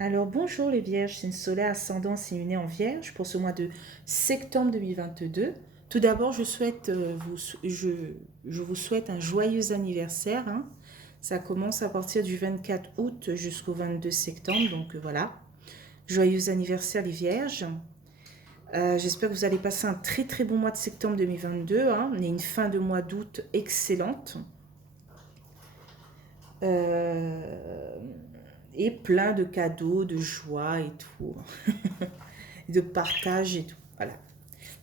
Alors bonjour les Vierges, c'est une solaire ascendance et une en Vierge pour ce mois de septembre 2022. Tout d'abord, je vous souhaite un joyeux anniversaire, hein. Ça commence à partir du 24 août jusqu'au 22 septembre, donc voilà. Joyeux anniversaire les Vierges. J'espère que vous allez passer un très très bon mois de septembre 2022, hein. On est une fin de mois d'août excellente. Euh, et plein de cadeaux, de joie et tout, de partage et tout. Voilà.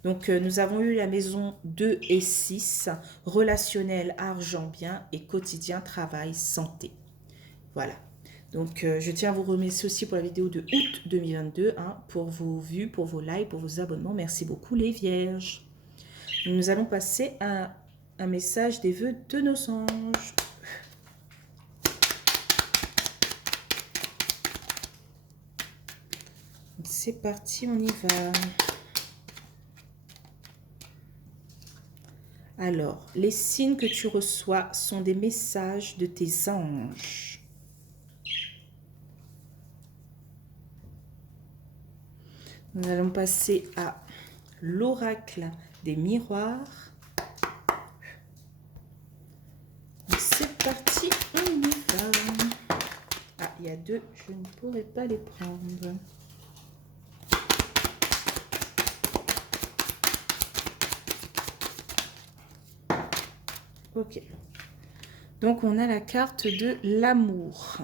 Donc nous avons eu la maison 2 et 6, relationnel, argent, bien et quotidien, travail, santé. Voilà. Donc je tiens à vous remercier aussi pour la vidéo de août 2022, hein, pour vos vues, pour vos likes, pour vos abonnements. Merci beaucoup les Vierges. Nous allons passer à un message des vœux de nos anges. C'est parti, on y va. Alors, les signes que tu reçois sont des messages de tes anges. Nous allons passer à l'oracle des miroirs. C'est parti, on y va. Ah, il y a deux, je ne pourrai pas les prendre. Ok. Donc, on a la carte de l'amour.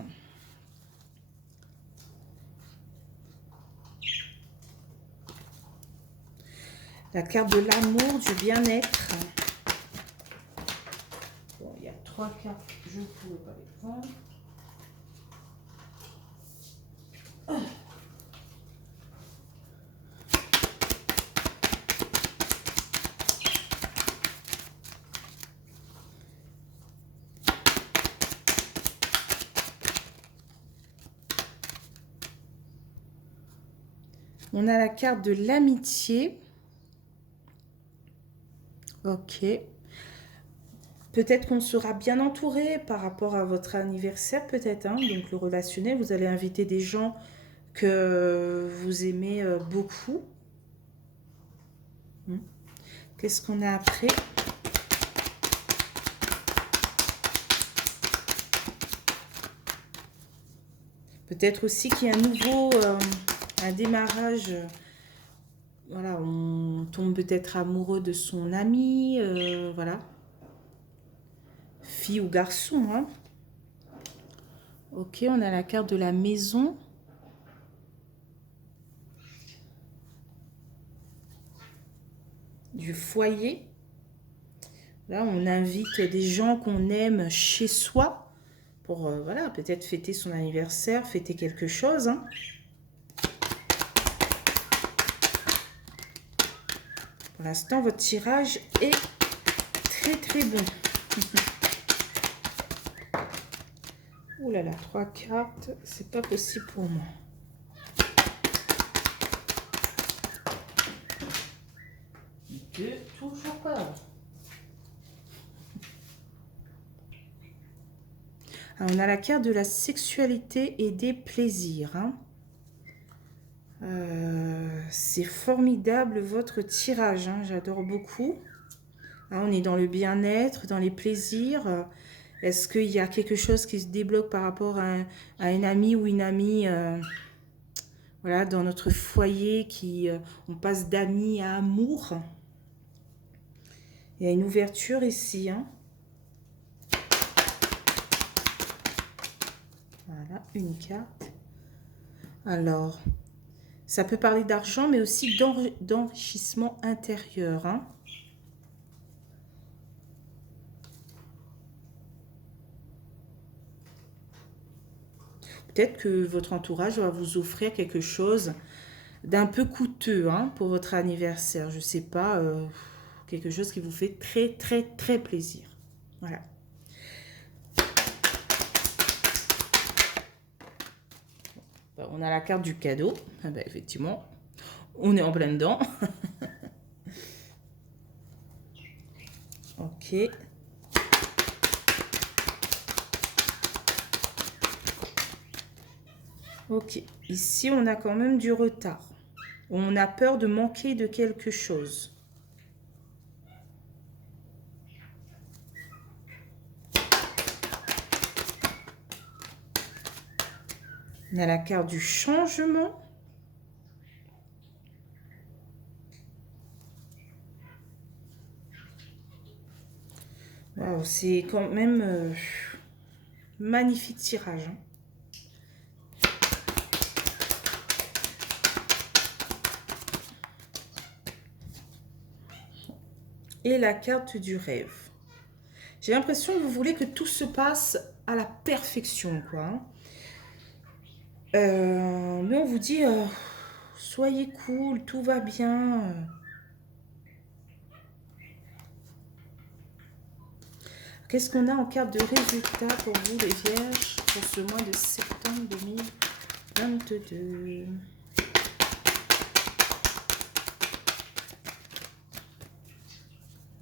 La carte de l'amour, du bien-être. Bon, il y a trois cartes, je ne pourrais pas les prendre. On a la carte de l'amitié. Ok. Peut-être qu'on sera bien entouré par rapport à votre anniversaire, peut-être, hein. Donc le relationnel, vous allez inviter des gens que vous aimez beaucoup. Qu'est-ce qu'on a après? Peut-être aussi qu'il y a un nouveau, un démarrage. Voilà, on tombe peut-être amoureux de son ami, voilà. Fille ou garçon, hein. Ok, on a la carte de la maison. Du foyer. Là, on invite des gens qu'on aime chez soi pour, voilà, peut-être fêter son anniversaire, fêter quelque chose, hein. Pour l'instant, votre tirage est très très bon. Ouh là là, trois cartes, c'est pas possible pour moi. Deux, toujours pas. Alors, on a la carte de la sexualité et des plaisirs, hein. C'est formidable votre tirage, hein, j'adore beaucoup. Ah, on est dans le bien-être, dans les plaisirs. Est-ce qu'il y a quelque chose qui se débloque par rapport à un ami ou une amie, voilà, dans notre foyer, on passe d'amis à amour. Il y a une ouverture ici, hein. Voilà, une carte. Alors, ça peut parler d'argent, mais aussi d'enrichissement intérieur, hein. Peut-être que votre entourage va vous offrir quelque chose d'un peu coûteux, hein, pour votre anniversaire. Je ne sais pas, quelque chose qui vous fait très, très, très plaisir. Voilà. On a la carte du cadeau. Ah ben, effectivement, on est en plein dedans. Ok. Ok, ici on a quand même du retard. On a peur de manquer de quelque chose. On a la carte du changement. Wow, c'est quand même magnifique tirage. Hein. Et la carte du rêve. J'ai l'impression que vous voulez que tout se passe à la perfection, quoi. Mais on vous dit, soyez cool, tout va bien. Qu'est-ce qu'on a en carte de résultat pour vous, les vierges, pour ce mois de septembre 2022?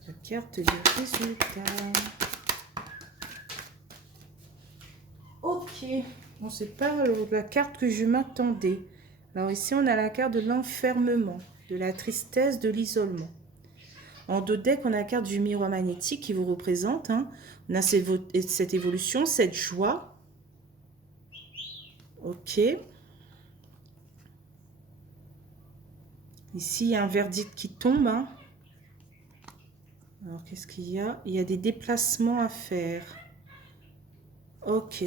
La carte de résultat. Ok, bon, c'est pas la carte que je m'attendais. Alors ici, on a la carte de l'enfermement, de la tristesse, de l'isolement. En dos de deck, on a la carte du miroir magnétique qui vous représente. Hein. On a cette évolution, cette joie. Ok. Ici, il y a un verdict qui tombe. Hein. Alors, qu'est-ce qu'il y a? Il y a des déplacements à faire. Ok.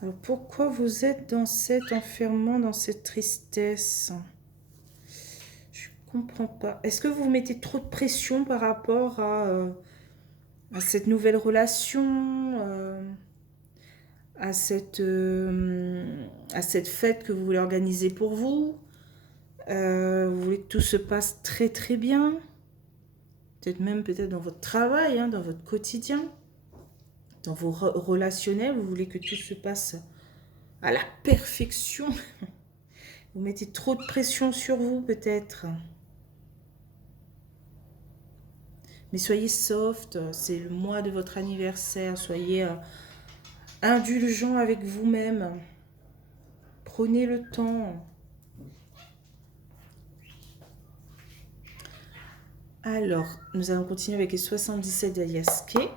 Alors, pourquoi vous êtes dans cet enfermement, dans cette tristesse? Je ne comprends pas. Est-ce que vous vous mettez trop de pression par rapport à cette nouvelle relation, à cette fête que vous voulez organiser pour vous? Vous voulez que tout se passe très très bien? Peut-être dans votre travail, hein, dans votre quotidien, dans vos relationnels, vous voulez que tout se passe à la perfection. Vous mettez trop de pression sur vous peut-être. Mais soyez soft, c'est le mois de votre anniversaire, soyez indulgent avec vous-même. Prenez le temps. Alors, nous allons continuer avec les 77 d'Aliaské.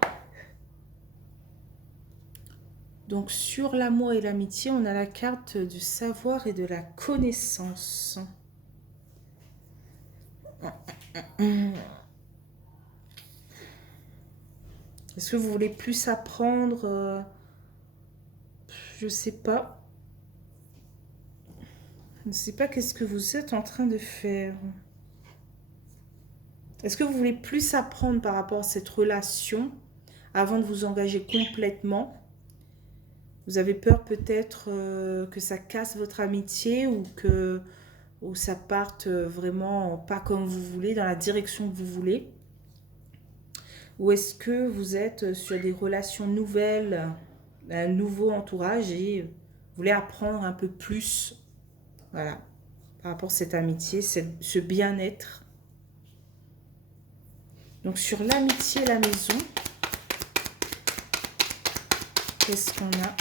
Donc, sur l'amour et l'amitié, on a la carte du savoir et de la connaissance. Est-ce que vous voulez plus apprendre? Je ne sais pas. Je ne sais pas qu'est-ce que vous êtes en train de faire. Est-ce que vous voulez plus apprendre par rapport à cette relation avant de vous engager complètement? Vous avez peur peut-être que ça casse votre amitié ou ça parte vraiment pas comme vous voulez, dans la direction que vous voulez? Ou est-ce que vous êtes sur des relations nouvelles, un nouveau entourage et vous voulez apprendre un peu plus, voilà, par rapport à cette amitié, ce bien-être? Donc sur l'amitié et la maison, qu'est-ce qu'on a?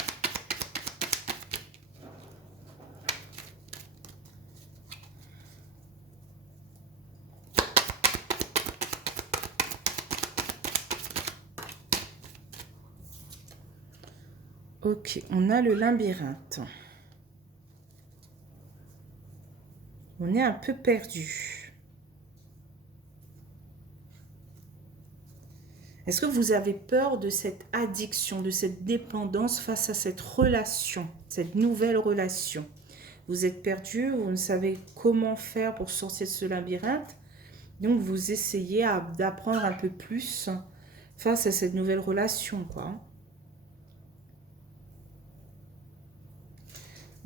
Ok, on a le labyrinthe. On est un peu perdu. Est-ce que vous avez peur de cette addiction, de cette dépendance face à cette relation, cette nouvelle relation? Vous êtes perdu, vous ne savez comment faire pour sortir de ce labyrinthe. Donc, vous essayez d'apprendre un peu plus face à cette nouvelle relation, quoi.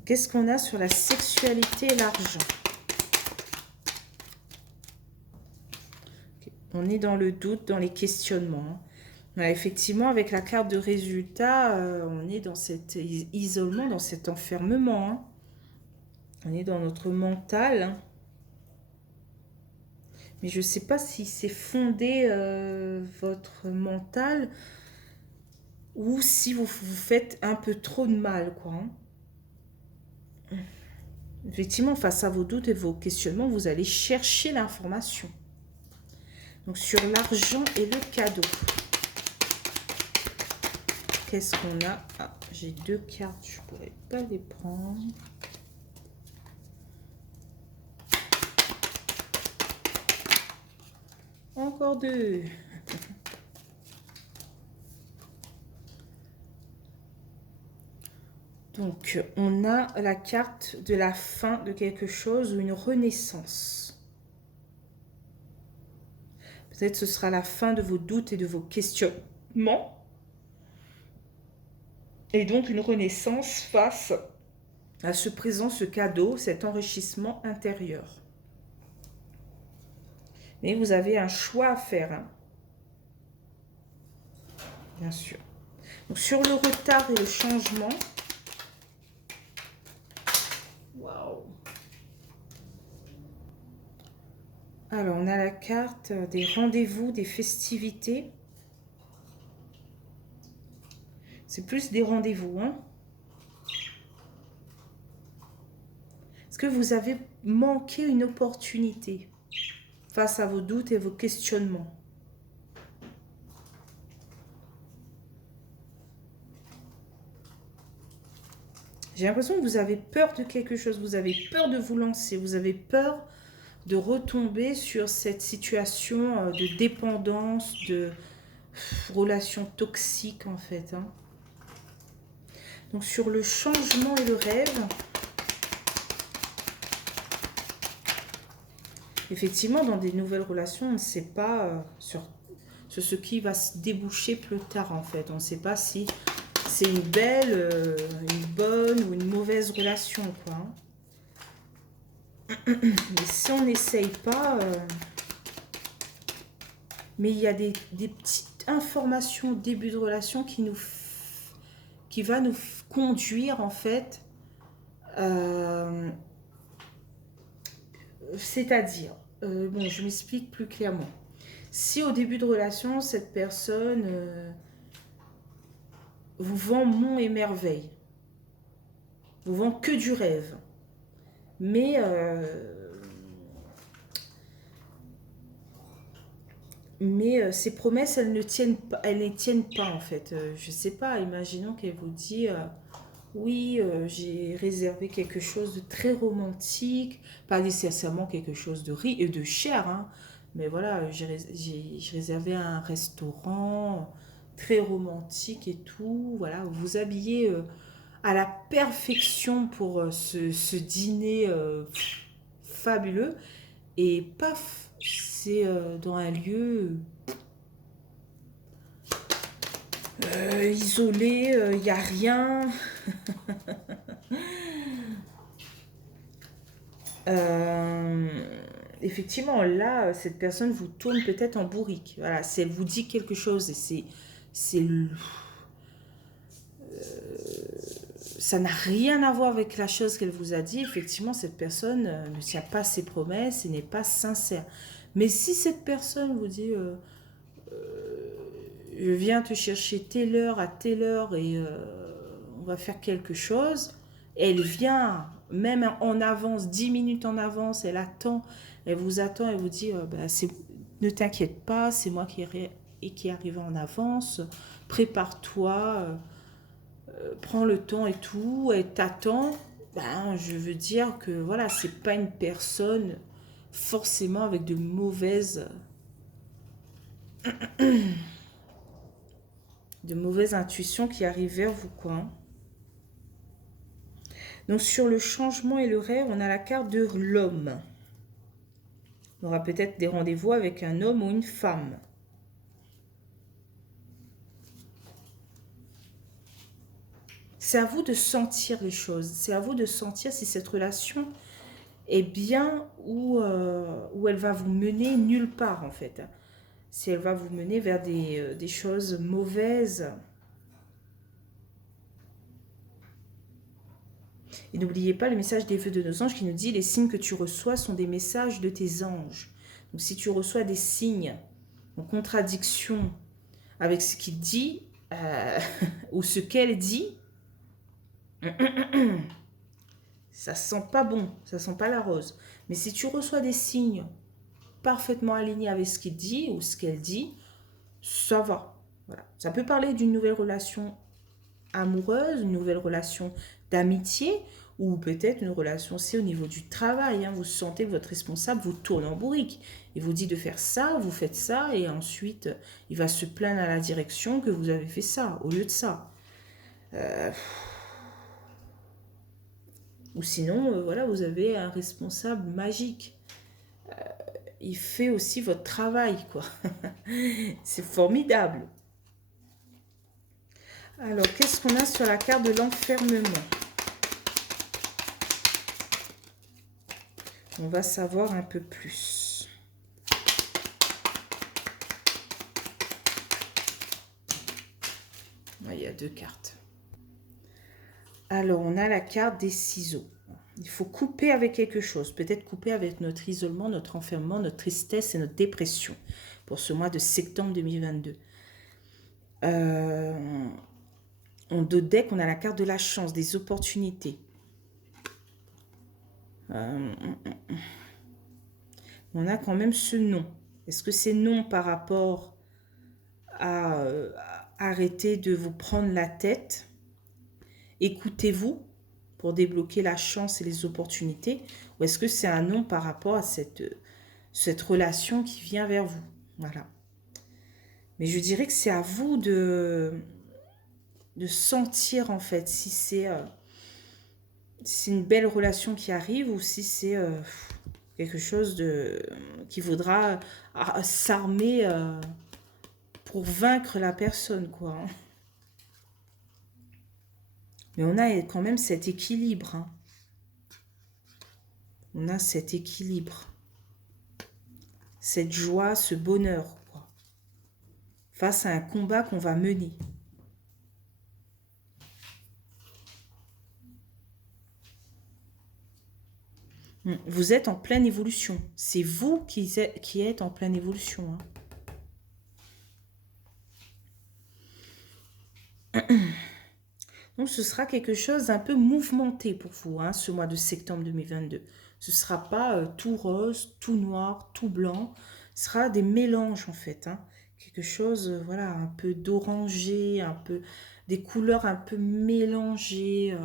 Qu'est-ce qu'on a sur la sexualité et l'argent? Okay. On est dans le doute, dans les questionnements. Effectivement, avec la carte de résultat, on est dans cet isolement, dans cet enfermement. Hein. On est dans notre mental. Hein. Mais je ne sais pas si c'est fondé votre mental ou si vous vous faites un peu trop de mal, quoi. Hein. Effectivement, face à vos doutes et vos questionnements, vous allez chercher l'information. Donc, sur l'argent et le cadeau. Qu'est-ce qu'on a? Ah, j'ai 2 cartes, je ne pourrais pas les prendre. Encore 2. Donc, on a la carte de la fin de quelque chose ou une renaissance. Peut-être ce sera la fin de vos doutes et de vos questionnements. Et donc, une renaissance face à ce présent, ce cadeau, cet enrichissement intérieur. Mais vous avez un choix à faire, hein. Bien sûr. Donc, sur le retard et le changement... Waouh! Alors, on a la carte des rendez-vous, des festivités. C'est plus des rendez-vous, hein. Est-ce que vous avez manqué une opportunité face à vos doutes et vos questionnements? J'ai l'impression que vous avez peur de quelque chose, vous avez peur de vous lancer, vous avez peur de retomber sur cette situation de dépendance, de relation toxique en fait, hein. Donc sur le changement et le rêve, effectivement dans des nouvelles relations, on ne sait pas sur ce qui va se déboucher plus tard en fait. On ne sait pas si c'est une belle, une bonne ou une mauvaise relation quoi, hein. Mais si on n'essaye pas... mais il y a des petites informations au début de relation qui va nous conduire en fait, c'est-à-dire, bon, je m'explique plus clairement. Si au début de relation, cette personne vous vend monts et merveilles, vous vend que du rêve, mais ces promesses, elles ne tiennent pas, en fait. Je sais pas, imaginons qu'elle vous dit oui, j'ai réservé quelque chose de très romantique, pas nécessairement quelque chose de cher, hein, mais voilà, j'ai réservé un restaurant très romantique et tout. Voilà, vous vous habillez à la perfection pour ce dîner fabuleux, et paf, c'est dans un lieu isolé, il n'y a rien. Effectivement, là, cette personne vous tourne peut-être en bourrique. Voilà, si elle vous dit quelque chose et ça n'a rien à voir avec la chose qu'elle vous a dit, effectivement, cette personne ne tient pas ses promesses et n'est pas sincère. Mais si cette personne vous dit je viens te chercher telle heure à telle heure et on va faire quelque chose, elle vient même en avance, 10 minutes en avance, elle vous attend, elle vous dit ne t'inquiète pas, c'est moi qui arrive en avance, prépare-toi, prends le temps et tout, elle t'attend. Je veux dire que voilà, c'est pas une personne forcément avec de mauvaises intuitions qui arrivent vers vous, quoi. Donc sur le changement et le rêve, on a la carte de l'homme. On aura peut-être des rendez-vous avec un homme ou une femme. C'est à vous de sentir les choses. C'est à vous de sentir si cette relation est bien ou elle va vous mener nulle part en fait. Si elle va vous mener vers des choses mauvaises. Et n'oubliez pas le message des vœux de nos anges qui nous dit les signes que tu reçois sont des messages de tes anges. Donc si tu reçois des signes en contradiction avec ce qu'il dit ou ce qu'elle dit, Ça sent pas bon, ça sent pas la rose. Mais si tu reçois des signes parfaitement alignés avec ce qu'il dit ou ce qu'elle dit, ça va. Voilà. Ça peut parler d'une nouvelle relation amoureuse, une nouvelle relation d'amitié, ou peut-être une relation aussi au niveau du travail. Hein. Vous sentez que votre responsable vous tourne en bourrique. Il vous dit de faire ça, vous faites ça, et ensuite, il va se plaindre à la direction que vous avez fait ça, au lieu de ça. Ou sinon, voilà, vous avez un responsable magique. Il fait aussi votre travail, quoi. C'est formidable. Alors, qu'est-ce qu'on a sur la carte de l'enfermement? On va savoir un peu plus. Il y a 2 cartes. Alors, on a la carte des ciseaux. Il faut couper avec quelque chose. Peut-être couper avec notre isolement, notre enfermement, notre tristesse et notre dépression pour ce mois de septembre 2022. En 2 decks, on a la carte de la chance, des opportunités. On a quand même ce non. Est-ce que c'est non par rapport à arrêter de vous prendre la tête? Écoutez-vous pour débloquer la chance et les opportunités? Ou est-ce que c'est un non par rapport à cette relation qui vient vers vous? Voilà. Mais je dirais que c'est à vous de sentir en fait si c'est une belle relation qui arrive ou si c'est quelque chose qui voudra s'armer pour vaincre la personne, quoi. Mais on a quand même cet équilibre. Hein. On a cet équilibre. Cette joie, ce bonheur, quoi. Face à un combat qu'on va mener. Vous êtes en pleine évolution. C'est vous qui êtes en pleine évolution. Hein. Donc, ce sera quelque chose d'un peu mouvementé pour vous, hein, ce mois de septembre 2022. Ce ne sera pas tout rose, tout noir, tout blanc. Ce sera des mélanges, en fait. Hein. Quelque chose, voilà, un peu d'orangé, un peu des couleurs un peu mélangées.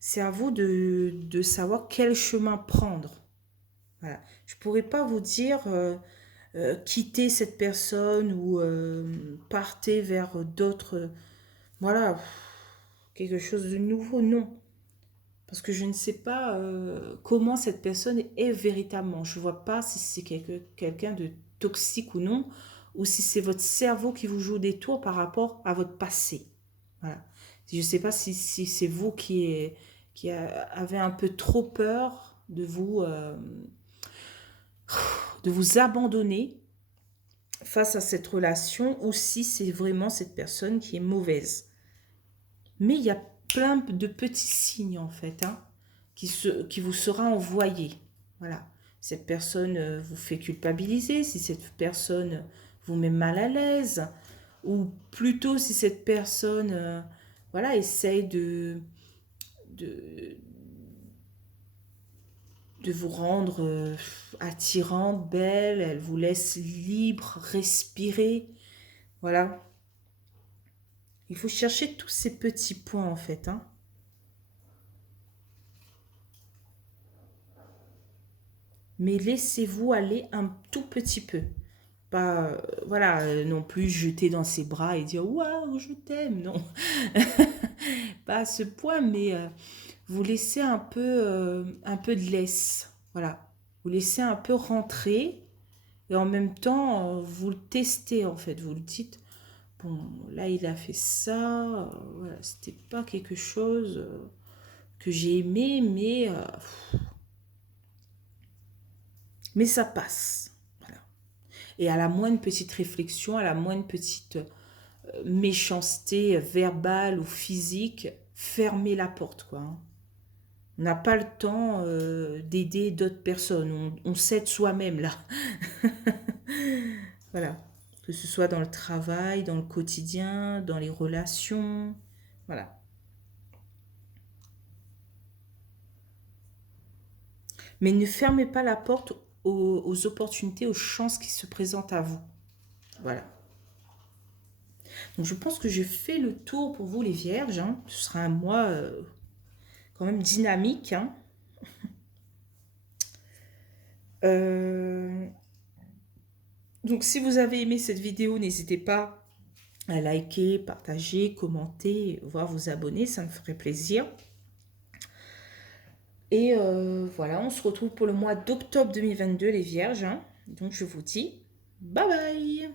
C'est à vous de savoir quel chemin prendre. Voilà. Je ne pourrais pas vous dire quitter cette personne ou partez vers d'autres... voilà, quelque chose de nouveau, non. Parce que je ne sais pas comment cette personne est véritablement. Je ne vois pas si c'est quelqu'un de toxique ou non, ou si c'est votre cerveau qui vous joue des tours par rapport à votre passé. Voilà. Je ne sais pas si c'est vous qui avez un peu trop peur de vous abandonner face à cette relation, ou si c'est vraiment cette personne qui est mauvaise. Mais il y a plein de petits signes en fait, hein, qui vous sera envoyé. Voilà. Cette personne vous fait culpabiliser, si cette personne vous met mal à l'aise, ou plutôt si cette personne voilà, essaye de vous rendre attirante, belle, elle vous laisse libre, respirer. Voilà. Il faut chercher tous ces petits points en fait, hein. Mais laissez-vous aller un tout petit peu. Pas, voilà, non plus jeter dans ses bras et dire waouh, je t'aime. Non, pas à ce point, mais vous laissez un peu de laisse. Voilà, vous laissez un peu rentrer et en même temps, vous le testez en fait. Vous le dites bon, là il a fait ça, voilà, c'était pas quelque chose que j'ai aimé, mais ça passe. Voilà. Et à la moindre petite réflexion, à la moindre petite méchanceté verbale ou physique, fermez la porte, quoi. Hein. On n'a pas le temps d'aider d'autres personnes. On s'aide soi-même, là. Voilà. Que ce soit dans le travail, dans le quotidien, dans les relations. Voilà. Mais ne fermez pas la porte aux opportunités, aux chances qui se présentent à vous. Voilà. Donc je pense que j'ai fait le tour pour vous les vierges, hein. Ce sera un mois quand même dynamique, hein. Donc si vous avez aimé cette vidéo, n'hésitez pas à liker, partager, commenter, voire vous abonner, ça me ferait plaisir. Et voilà, on se retrouve pour le mois d'octobre 2022 les vierges, hein. Donc je vous dis bye bye.